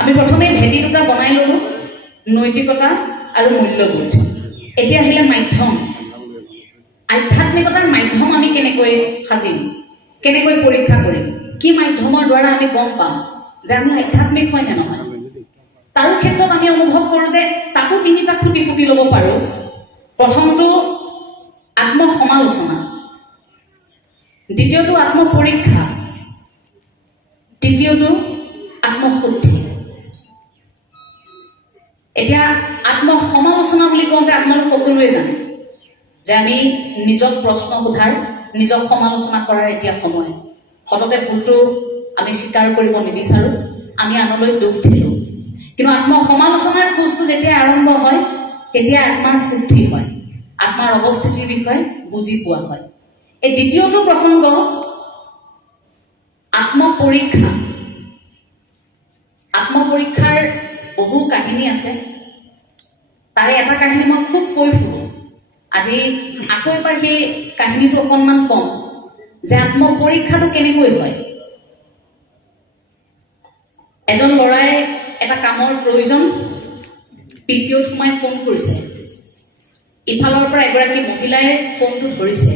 আমি প্ৰথমে ভেটি দুটা বনাই ল'লো, নৈতিকতা আৰু মূল্যবোধ। এতিয়া আহিলে মাধ্যম। আধ্যাত্মিকতাৰ মাধ্যম আমি কেনেকৈ সাজিম, কেনেকৈ পৰীক্ষা কৰিম, কি মাধ্যমৰ দ্বাৰা আমি গম পাম যে আমি আধ্যাত্মিক হয় নে নহয়। তাৰ ক্ষেত্ৰত আমি অনুভৱ কৰোঁ যে তাতো তিনিটা খুঁটি পুতি ল'ব পাৰোঁ। প্ৰথমটো আত্মসমালোচনা, দ্বিতীয়টো আত্মপৰীক্ষা, তৃতীয়টো আত্মশুদ্ধি। এতিয়া আত্মসমালোচনা বুলি কওঁতে আপোনালোক সকলোৱে জানে যে আমি নিজক প্ৰশ্ন সোধাৰ, নিজক সমালোচনা কৰাৰ এতিয়া সময়। সততে ভুলটো আমি স্বীকাৰ কৰিব নিবিচাৰোঁ, আমি আনলৈ দুখ দিলোঁ। কিন্তু আত্মসমালোচনাৰ খোজটো যেতিয়া আৰম্ভ হয় তেতিয়া আত্মাৰ শুদ্ধি হয়, আত্মাৰ অৱস্থিতিৰ বিষয়ে বুজি পোৱা হয়। এই দ্বিতীয়টো প্ৰসংগ আত্মপৰীক্ষা। আত্মপৰীক্ষাৰ বহু কাহিনী আছে, তাৰে এটা কাহিনী মই খুব কৈ ফুৰোঁ। আজি আকৌ এবাৰ সেই কাহিনীটো অকণমান কম যে আত্মপৰীক্ষাটো কেনেকৈ হয়। এজন ল'ৰাই এটা কামৰ প্ৰয়োজন, PCOত সোমাই ফোন কৰিছে। ইফালৰ পৰা এগৰাকী মহিলাই ফোনটো ধৰিছে।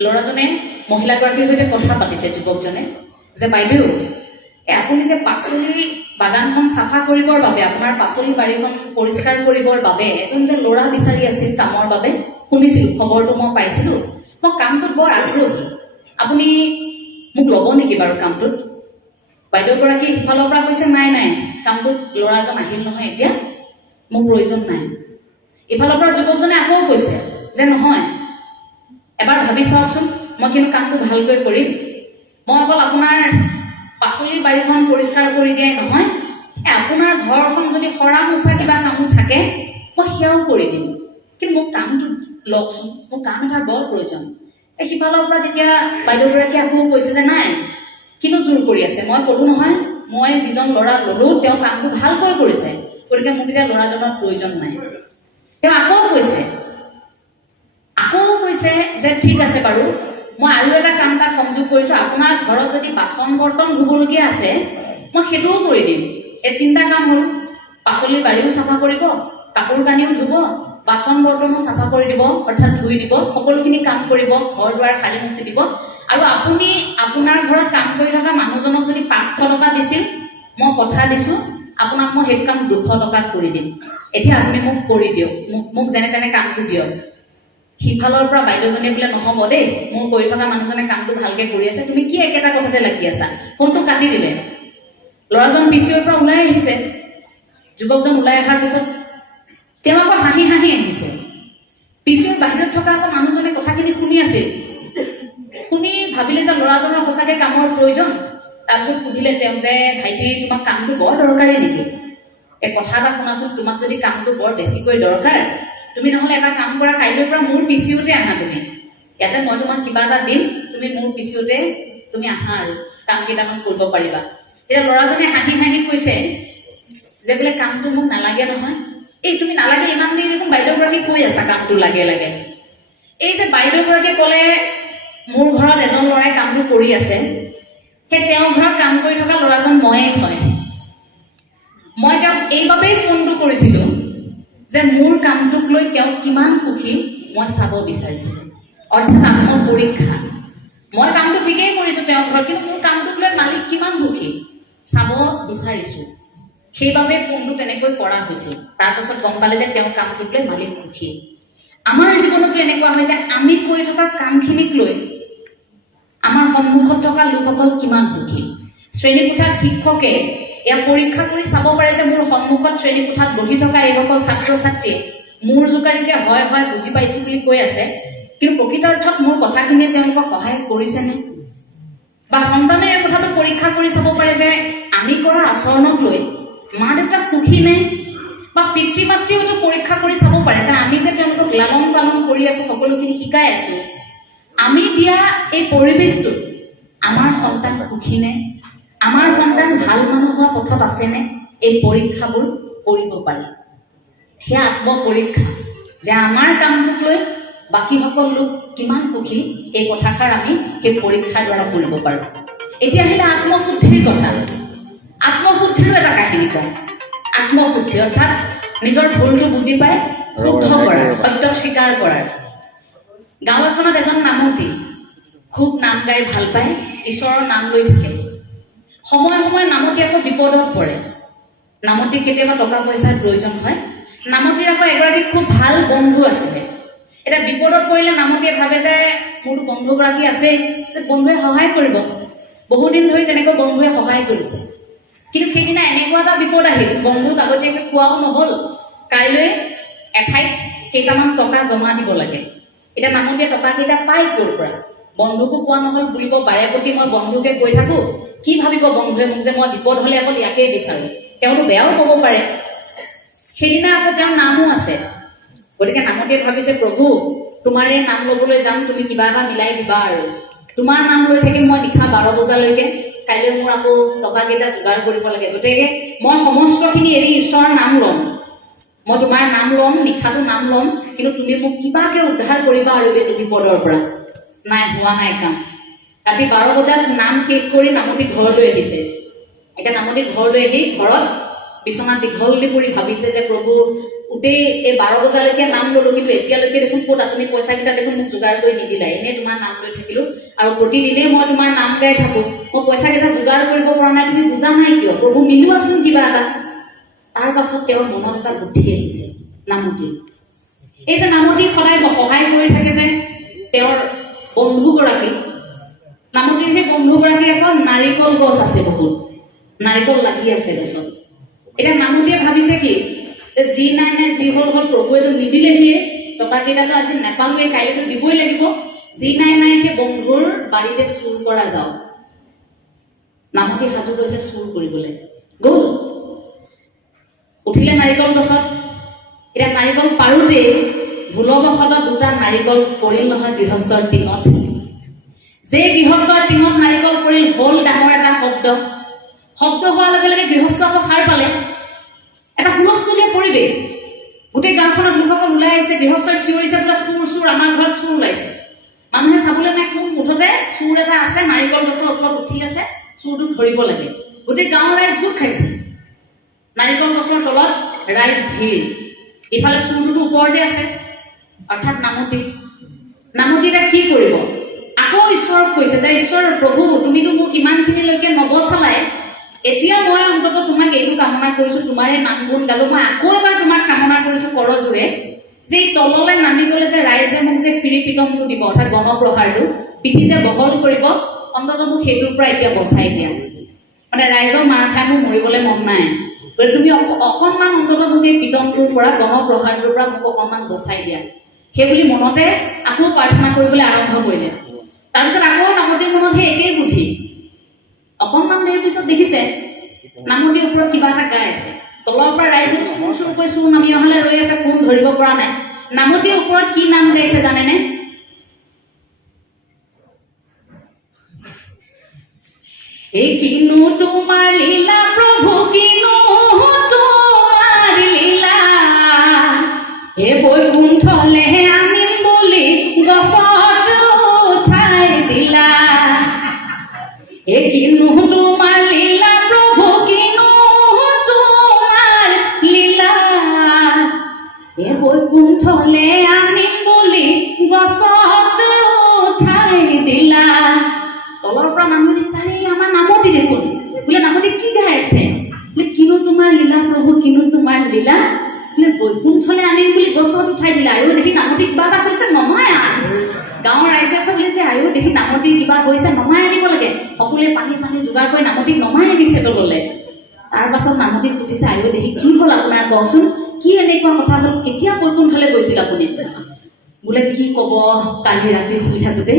ল'ৰাজনে মহিলাগৰাকীৰ সৈতে কথা পাতিছে, যুৱকজনে, যে বাইদেউ, আপুনি যে পাচলি বাগানখন চাফা কৰিবৰ বাবে, আপোনাৰ পাচলি বাৰীখন পৰিষ্কাৰ কৰিবৰ বাবে এজন যে ল'ৰা বিচাৰি আছিল কামৰ বাবে, শুনিছিলোঁ, খবৰটো মই পাইছিলোঁ। মই কামটোত বৰ আগ্ৰহী, আপুনি মোক ল'ব নেকি বাৰু কামটোত? বাইদেউগৰাকী সিফালৰ পৰা কৈছে, নাই নাই, কামটোত ল'ৰাজন আহিল নহয়, এতিয়া মোৰ প্ৰয়োজন নাই। ইফালৰ পৰা যুৱকজনে আকৌ কৈছে যে নহয়, এবাৰ ভাবি চাওকচোন, মই কিন্তু কামটো ভালকৈ কৰিম। মই অকল আপোনাৰ পাচলিৰ বাৰীখন পৰিষ্কাৰ কৰি দিয়াই নহয়, আপোনাৰ ঘৰখন যদি সৰা মোচা কিবা কামো থাকে মই সেয়াও কৰি দিম, কিন্তু মোক কামটো লওকচোন, মোৰ কাম এটাৰ বৰ প্ৰয়োজন। সিফালৰ পৰা তেতিয়া বাইদেউগৰাকী আকৌ কৈছে যে নাই, কিনো জোৰ কৰি আছে, মই ক'লো নহয় মই যিজন ল'ৰা ল'লো তেওঁ কামটো ভালকৈ কৰিছে, গতিকে মোক এতিয়া ল'ৰাজনৰ প্ৰয়োজন নাই। তেওঁ আকৌ কৈছে যে ঠিক আছে বাৰু, মই আৰু এটা কাম তাত সংযোগ কৰিছোঁ, আপোনাৰ ঘৰত যদি বাচন বৰ্তন ধুবলগীয়া আছে মই সেইটোও কৰি দিম। এই তিনিটা কাম হ'ল, পাচলি বাৰীও চাফা কৰিব, কাপোৰ কানিও ধুব, বাচন বৰ্তনো চাফা কৰি দিব, অৰ্থাৎ ধুই দিব, সকলোখিনি কাম কৰিব, ঘৰ দুৱাৰ সাৰি মুচি দিব। আৰু আপুনি আপোনাৰ ঘৰত কাম কৰি থকা মানুহজনক যদি 500 টকা দিছিল, মই কথা দিছোঁ আপোনাক মই সেইটো কাম 200 টকাত কৰি দিম। এতিয়া আপুনি মোক কৰি দিয়ক, মোক যেনে তেনে কামটো দিয়ক। সিফালৰ পৰা বাইদেউজনীয়ে বোলে নহ'ব দেই, মোৰ কৰি থকা মানুহজনে কামটো ভালকে কৰি আছে, তুমি কি একেটা কথাতে লাগি আছা। ফোনটো কাটি দিলে। ল'ৰাজন PCOৰ পৰা ওলাই আহিছে। যুৱকজন ওলাই অহাৰ পিছত তেওঁ আকৌ হাঁহি হাঁহি আহিছে। PCOৰ বাহিৰত থকা আকৌ মানুহজনে কথাখিনি শুনি আছিল, শুনি ভাবিলে যে ল'ৰাজনৰ সঁচাকে কামৰ প্ৰয়োজন। তাৰপিছত সুধিলে তেওঁ যে ভাইটি, তোমাক কামটো বৰ দৰকাৰী নেকি? এই কথা এটা শুনাচোন, তোমাক যদি কামটো বৰ বেছিকৈ দৰকাৰ, তুমি নহ'লে এটা কাম কৰা, কাইলৈৰ পৰা মোৰ PCOতে আহা। তুমি ইয়াতে মই তোমাক কিবা এটা দিম, তুমি মোৰ PCOতে তুমি আহা আৰু কাম কেইটামান কৰিব পাৰিবা। এতিয়া ল'ৰাজনে হাঁহি হাঁহি কৈছে যে বোলে কামটো মোক নালাগে নহয়। এই তুমি নালাগে ইমান দেৰি দেখোন বাইদেউগৰাকী কৈ আছা কামটো লাগে লাগে। এই যে বাইদেউগৰাকীয়ে ক'লে মোৰ ঘৰত এজন ল'ৰাই কামটো কৰি আছে, সেই তেওঁৰ ঘৰত কাম কৰি থকা ল'ৰাজন ময়েই হয়। মই তেওঁক এইবাবেই ফোনটো কৰিছিলোঁ যে মোৰ কামটোক লৈ তেওঁ কিমান সুখী মই চাব বিচাৰিছিলোঁ, অৰ্থাৎ আত্মপৰীক্ষা। মই কামটো ঠিকেই কৰিছোঁ তেওঁৰ ঘৰত, কিন্তু মোৰ কামটোক লৈ মালিক কিমান সুখী চাব বিচাৰিছোঁ, সেইবাবে ফোনটো তেনেকৈ কৰা হৈছিল। তাৰপাছত গম পালে যে তেওঁ কামটোক লৈ মালিক সুখী। আমাৰ জীৱনতো এনেকুৱা হয় যে আমি কৰি থকা কামখিনিক লৈ আমাৰ সন্মুখত থকা লোকসকল কিমান সুখী। শ্ৰেণীকোঠাত শিক্ষকে এয়া পৰীক্ষা কৰি চাব পাৰে যে মোৰ সন্মুখত শ্ৰেণীকোঠাত বহি থকা এইসকল ছাত্ৰ ছাত্ৰীয়ে মোৰ জোকাৰি যে হয় হয় বুজি পাইছোঁ বুলি কৈ আছে, কিন্তু প্ৰকৃতাৰ্থত মোৰ কথাখিনিয়ে তেওঁলোকক সহায় কৰিছেনে? বা সন্তানে এই কথাটো পৰীক্ষা কৰি চাব পাৰে যে আমি কৰা আচৰণক লৈ মা দেউতা সুখী নে? বা পিতৃ মাতৃয়েও পৰীক্ষা কৰি চাব পাৰে যে আমি যে তেওঁলোকক লালন পালন কৰি আছোঁ, সকলোখিনি শিকাই আছোঁ, আমি দিয়া এই পৰিৱেশটোত আমাৰ সন্তান সুখী নে? আমাৰ সন্তান ভাল মানুহ হোৱা পথত আছেনে? এই পৰীক্ষাবোৰ কৰিব পাৰি। সেয়া আত্মপৰীক্ষা, যে আমাৰ কামটোক লৈ বাকী সকল লোক কিমান সুখী, এই কথাষাৰ আমি সেই পৰীক্ষাৰ দ্বাৰা কৰিব পাৰোঁ। এতিয়া আহিলে আত্মশুদ্ধিৰ কথা। আত্মশুদ্ধিৰো এটা কাহিনী কওঁ। আত্মশুদ্ধি অৰ্থাৎ নিজৰ ভুলটো বুজি পাই শুদ্ধ কৰা, সত্যক স্বীকাৰ কৰাৰ। গাঁও এখনত এজন নামতি খুব নাম গাই ভাল পায়, ঈশ্বৰৰ নাম লৈ থাকে। সময়ে সময়ে নামতি আকৌ বিপদত পৰে। নামতিক কেতিয়াবা টকা পইচাৰ প্ৰয়োজন হয়। নামতিৰ আকৌ এগৰাকী খুব ভাল বন্ধু আছিলে। এতিয়া বিপদত পৰিলে নামতিয়ে ভাবে যে মোৰতো বন্ধুগৰাকী আছে, বন্ধুৱে সহায় কৰিব। বহুদিন ধৰি তেনেকৈ বন্ধুৱে সহায় কৰিছে। কিন্তু সেইদিনা এনেকুৱা এটা বিপদ আহিল, বন্ধুক আগতীয়াকৈ কোৱাও নহ'ল, কাইলৈ এঠাইত কেইটামান টকা জমা দিব লাগে। এতিয়া নামতিয়ে টকাকেইটা পাই ক'ৰ পৰা? বন্ধুকো কোৱা নহ'ল, বুলিব বাৰে প্ৰতি মই বন্ধুকে কৈ থাকো, কি ভাবিব বন্ধুৱে মোক যে মই বিপদ হ'লে অকল ইয়াকেই বিচাৰোঁ, তেওঁতো বেয়াও ক'ব পাৰে। সেইদিনা আকৌ তেওঁৰ নামো আছে। গতিকে নামতিয়ে ভাবিছে, প্ৰভু তোমাৰ এই নাম ল'বলৈ যাম, তুমি কিবা এটা মিলাই দিবা আৰু। তোমাৰ নাম লৈ থাকিম মই নিশা 12 বজালৈকে, কাইলৈ মোৰ আকৌ টকাকেইটা যোগাৰ কৰিব লাগে। গতিকে মই সমস্তখিনি এৰি ঈশ্বৰৰ নাম ল'ম, মই তোমাৰ নাম ল'ম, নিশাটো নাম ল'ম, কিন্তু তুমি মোক কিবাকে উদ্ধাৰ কৰিবা আৰু এইটো বিপদৰ পৰা। নাই, হোৱা নাই কাম। ৰাতি 12 বজাত নাম শেষ কৰি নামতি ঘৰলৈ আহিছে। এতিয়া নামতি ঘৰলৈ আহি ঘৰত বিচনাত দীঘলদি পৰি ভাবিছে যে প্ৰভু গোটেই এই 12 বজালৈকে নাম ল'লো, কিন্তু এতিয়ালৈকে দেখোন ক'ত আপুনি পইচাকেইটা দেখোন মোক যোগাৰ কৰি নিদিলা। এনেই তোমাৰ নাম লৈ থাকিলো আৰু প্ৰতিদিনে মই তোমাৰ নাম গাই থাকো, মই পইচাকেইটা যোগাৰ কৰিব পৰা নাই, তুমি বুজা নাই কিয়? প্ৰভু মিলোৱাচোন কিবা এটা। তাৰ পাছত তেওঁৰ মনত এটা বুদ্ধি আহিছে নামতিৰ। এই যে নামতিক সদায় সহায় কৰি থাকে যে তেওঁৰ বন্ধুগৰাকী, নামতিৰ সেই বন্ধুগৰাকীৰ আকৌ নাৰিকল গছ আছে, বহুত নাৰিকল লাগি আছে গছত। এতিয়া নামতিয়ে ভাবিছে কি, যি নাই নাই যি হ'ল হ'ল, প্ৰভুৱেতো নিদিলেহিয়ে, টকাকেইটাতো আজি নাপালোৱে, কাইলৈতো দিবই লাগিব। যি নাই নাই সেই বন্ধুৰ বাৰীতে চুৰ কৰা যাওক। নামতি সাজু গৈছে চুৰ কৰিবলৈ। গ'ল, উঠিলে নাৰিকল গছত। এতিয়া নাৰিকল পাৰোতে ভুলবশতঃ 2টা নাৰিকল পৰিল নহয় গৃহস্থৰ টিঙত। যে গৃহস্থৰ টিঙত নাৰিকল পৰিল, হ'ল ডাঙৰ এটা শব্দ। শব্দ হোৱাৰ লগে লগে গৃহস্থ আকৌ সাৰ পালে। এটা হুলস্থুলীয়া পৰিৱেশ, গোটেই গাঁওখনত লোকসকল ওলাই আহিছে। গৃহস্থই চিঞৰিছে, বোলে চুৰ চুৰ, আমাৰ ঘৰত চুৰ ওলাইছে। মানুহে চাবলৈ নাই কোন মুঠতে চুৰ এটা আছে, নাৰিকল গছৰ ওপৰত উঠি আছে, চুৰটোক ধৰিব লাগে। গোটেই গাঁৱৰ ৰাইজ গোট খাইছে। নাৰিকল গছৰ তলত ৰাইজ ভিৰ, ইফালে চুৰটোতো ওপৰতে আছে, অৰ্থাৎ নামতি। নামতি এতিয়া কি কৰিব? আকৌ ঈশ্বৰক কৈছে যে ঈশ্বৰ প্ৰভু তুমিতো মোক ইমানখিনিলৈকে নবচালাই, এতিয়া মই অন্তত তোমাক এইটো কামনা কৰিছো, তোমাৰে নাম গুণ গালো, মই আকৌ এবাৰ তোমাক কামনা কৰিছো কৰজোৰে, যে এই তললৈ নামি গ'লে যে ৰাইজে মোক যে ফিৰি পিতমটো দিব, অৰ্থাৎ গণপ্ৰহাৰটো পিঠি যে বহল কৰিব, অন্তত মোক সেইটোৰ পৰা এতিয়া বচাই দিয়া। মানে ৰাইজৰ মাৰ খাই মোৰ মৰিবলৈ মন নাই, তুমি অকণমান অন্তত মোক এই পিতমটোৰ পৰা, গণপ্ৰহাৰটোৰ পৰা মোক অকণমান বচাই দিয়া। সেইবুলি মনতে আকৌ প্ৰাৰ্থনা কৰিবলৈ আৰম্ভ কৰিলে। তাৰপিছত আকৌ নামতিৰ মনত সেই একেই বুদ্ধি। অকণমান দেৰিৰ পিছত দেখিছে নামতিৰ ওপৰত কিবা এটা গাই আছে। তলৰ পৰা ৰাইজে চুৰ চুৰকৈ চুৰ নামি অহালে ৰৈ আছে, কোন ধৰিব পৰা নাই। নামতিৰ ওপৰত কি নাম গাইছে জানেনে? এই কিনো তোমাৰ লীলা প্ৰভু, কিনো তোমাৰ লীলা, হে বৈকুণ্ঠলে আনিম বুলি গছত উঠাই দিলা। হে কিনো তোমাৰ লীলা প্ৰভু, কিনো তোমাৰ লীলা, হে বৈকুণ্ঠলে আনিম বুলি গছত উঠাই দিলা। তলৰ পৰা নামি দেখিছে, আৰে আমাৰ নামতি দেখোন। বোলে নামতি কি গাই আছে? বোলে কিনো তোমাৰ লীলা প্ৰভু, কিনো তোমাৰ লীলা, বোলে বৈকুণ্ঠলে আনিম বুলি গছত উঠাই দিলা। আৰু দেখি নামতি কিবা এটা কৈছে, নমাই আন। গাঁৱৰ ৰাইজে ভাবিলে যে আয়ো দেখি নামতি কিবা হৈছে, নমাই আনিব লাগে। সকলোৱে পানী চানী যোগাৰ কৰি নামতিক নমাই আনিছে তললে। তাৰ পাছত নামতিক সুধিছে, আয়ো দেখি কি হ'ল আপোনাৰ, কওকচোন কি এনেকুৱা কথা হ'ল, কেতিয়া বৈকুণ্ঠলে গৈছিল আপুনি? বোলে কি কব, কালি ৰাতি শুই থাকোতে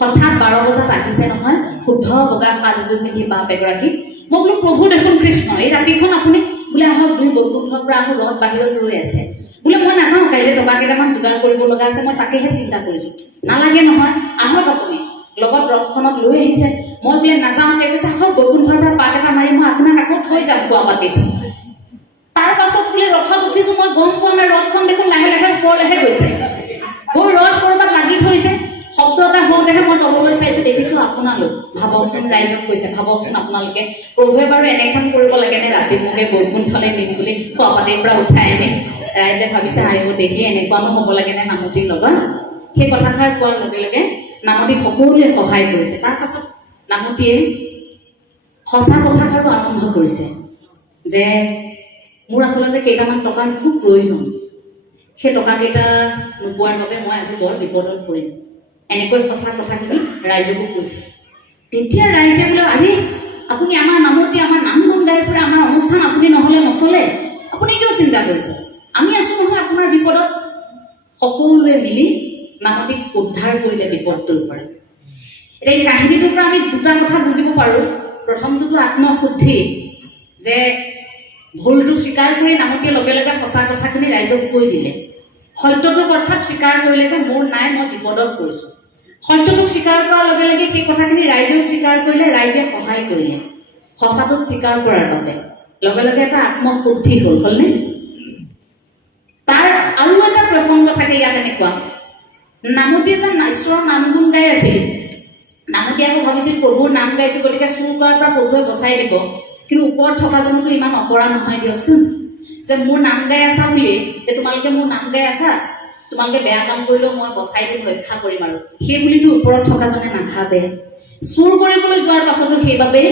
হঠাৎ 12 বজাত আহিছে নহয়, শুদ্ধ বগা সাজ এযোৰ পিন্ধি বাপ এগৰাকী। মই বোলো প্ৰভু দেখোন কৃষ্ণ, এই ৰাতিখন আপুনি বোলে আহক, 2 বৈকুণ্ঠৰ পৰা আকৌ ৰথ বাহিৰত ৰৈ আছে। বোলে মই নাযাওঁ, কাইলৈ টকা কেইটামান যোগাৰ কৰিব লগা আছে, মই তাকেহে চিন্তা কৰিছো। নালাগে নহয়, আহক আপুনি, লগত ৰথখনত লৈ আহিছে। মই বোলে নাযাওঁ, তেওঁ কৈছে আহক, বৈকুণ্ঠৰ পৰা পাক এটা মাৰি মই আপোনাক আকৌ থৈ যাম গুৱাহাটীত। তাৰ পাছত বোলে ৰথত উঠিছো, মই গম পোৱা নাই ৰথখন দেখোন লাহে লাহে ওপৰলৈহে গৈছে। গৈ ৰথ কৰবাত লাগি ধৰিছে। শব্দ এটা হওঁতেহে মই তললৈ চাইছো, দেখিছো আপোনালোক। ভাবকচোন, ৰাইজক কৈছে, ভাবকচোন আপোনালোকে প্ৰভুৱে বাৰু এনেখন কৰিব লাগে নে ৰাতিপুৱাকে বৈকুণ্ঠলে নিম বুলি খোৱাপাতিৰ পৰা উঠাই আনি ৰাইজে ভাবিছে আহিব দেখি এনেকুৱানো হ'ব লাগে নে নামতিৰ লগত। সেই কথাষাৰ কোৱাৰ লগে লগে নামতিক সকলোৱে সহায় কৰিছে। তাৰ পাছত নামতিয়ে সঁচা কথাষাৰো আৰম্ভ কৰিছে যে মোৰ আচলতে কেইটামান টকাৰ খুব প্ৰয়োজন, সেই টকাকেইটা নোপোৱাৰ বাবে মই আজি বৰ বিপদত পৰিম, এনেকৈ সঁচা কথাখিনি ৰাইজকো কৈছে। তেতিয়া ৰাইজে বোলে আৰে আপুনি আমাৰ নামতি, আমাৰ নাম গুণ গাই ফুৰে, আমাৰ অনুষ্ঠান আপুনি নহলে নচলে, আপুনি কিয় চিন্তা কৰিছে, আমি আছো নহয় আপোনাৰ বিপদত। সকলোৱে মিলি নামতিক উদ্ধাৰ কৰিলে বিপদটোৰ পৰা। এতিয়া এই কাহিনীটোৰ পৰা আমি দুটা কথা বুজিব পাৰো। প্ৰথমটোতো আত্মশুদ্ধি, যে ভুলটো স্বীকাৰ কৰি নামতিয়ে লগে লগে সঁচা কথাখিনি ৰাইজক কৈ দিলে। সত্যটোক অৰ্থাৎ স্বীকাৰ কৰিলে যে মোৰ নাই, মই বিপদত পৰিছো। সত্যটোক স্বীকাৰ কৰাৰ লগে লগে সেই কথাখিনি ৰাইজেও স্বীকাৰ কৰিলে, ৰাইজে সহায় কৰিলে। সঁচাটোক স্বীকাৰ কৰাৰ বাবে লগে লগে এটা আত্মশুদ্ধি হলনে? তাৰ আৰু এটা প্ৰসংগ থাকে ইয়াত এনেকুৱা, নামতি যেন ঈশ্বৰৰ নাম গুণ গাই আছিল। নামতি আকৌ ভাবিছিল প্ৰভুৰ নাম গাইছো গতিকে চুৰ কৰাৰ পৰা প্ৰভুৱে বচাই দিব। কিন্তু ওপৰত থকাজনতো ইমান অপৰা নহয় দিয়কচোন, যে মোৰ নাম গাই আছা বুলি, যে তোমালোকে মোৰ নাম গাই আছা, তোমালোকে বেয়া কাম কৰিলেও মই বচাই দিম, ৰক্ষা কৰিম আৰু সেই বুলিতো ওপৰত থকাজনে নাভাবে। চুৰ কৰিবলৈ যোৱাৰ পাছতো সেইবাবে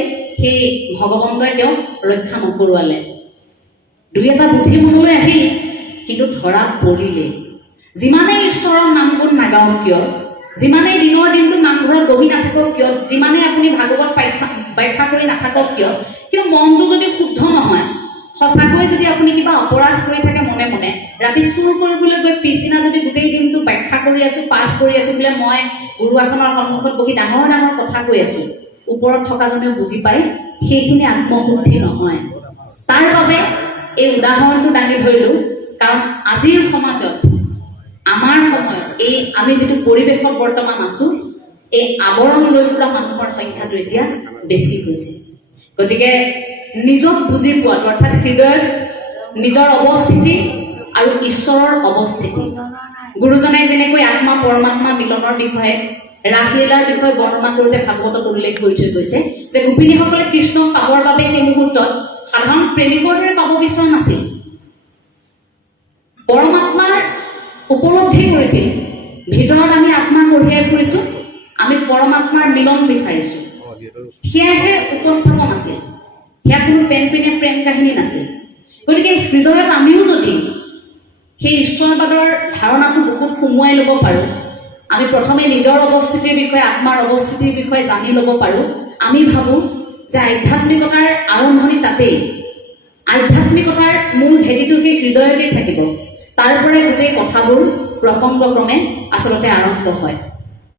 সেই ভগৱন্তই তেওঁক ৰক্ষা নকৰোৱালে। দুই এটা বুদ্ধি মনলৈ আহিল, কিন্তু ধৰা পৰিলে। যিমানেই ঈশ্বৰৰ নাম গুণ নাগাওক কিয়, যিমানেই দিনৰ দিনটো নামঘৰত বহি নাথাকক কিয়, যিমানেই আপুনি ভাগৱত ব্যাখ্যা কৰি নাথাকক কিয়, কিন্তু মনটো যদি শুদ্ধ নহয়, সঁচাকৈ যদি আপুনি কিবা অপৰাধ কৰি থাকে মনে মনে, ৰাতি চুৰ কৰিবলৈ গৈ পিছদিনা যদি গোটেই দিনটো ব্যাখ্যা কৰি আছো, পাঠ কৰি আছো বোলে মই গুৰুআসনৰ সন্মুখত বহি ডাঙৰ ডাঙৰ কথা কৈ আছো, ওপৰত থকাজনেও বুজি পায় সেইখিনি আত্মশুদ্ধি নহয়। তাৰ বাবে এই উদাহৰণটো দাঙি ধৰিলো, কাৰণ আজিৰ সমাজত, আমাৰ সময়ত, এই আমি যিটো পৰিৱেশত বৰ্তমান আছো, এই আৱৰণ লৈ ফুৰা মানুহৰ সংখ্যাটো এতিয়া বেছি হৈছে। গতিকে নিজক বুজি পোৱাটো, অৰ্থাৎ হৃদয়ত নিজৰ অৱস্থিতি আৰু ঈশ্বৰৰ অৱস্থিতি। গুৰুজনাই যেনেকৈ আত্মা পৰমাত্মা মিলনৰ বিষয়ে, ৰাসলীলাৰ বিষয়ে বৰ্ণনা কৰোঁতে ভাগৱতত উল্লেখ কৰি থৈ গৈছে যে গোপিনীসকলে কৃষ্ণক পাবৰ বাবে সেই মুহূৰ্তত সাধাৰণ প্ৰেমিকৰ দৰে পাব বিচৰা নাছিল, পৰমাত্মাৰ উপলব্ধি কৰিছিল। ভিতৰত আমি আত্মা কঢ়িয়াই ফুৰিছো, আমি পৰমাত্মাৰ মিলন বিচাৰিছো, সেয়াহে উপস্থাপন আছিল, সেয়া কোনো পেনপিনে প্ৰেম কাহিনী নাছিল। গতিকে হৃদয়ত আমিও যদি সেই ঈশ্বৰবাদৰ ধাৰণাটো বুকুত সুমুৱাই ল'ব পাৰো, আমি প্ৰথমে নিজৰ অৱস্থিতিৰ বিষয়ে, আত্মাৰ অৱস্থিতিৰ বিষয়ে জানি ল'ব পাৰো, আমি ভাবো যে আধ্যাত্মিকতাৰ আৰম্ভণি তাতেই, আধ্যাত্মিকতাৰ মূল ভেটিটো সেই হৃদয়তেই থাকিব। তাৰ পৰাই গোটেই কথাবোৰ প্ৰসংগক্ৰমে আচলতে আৰম্ভ হয়।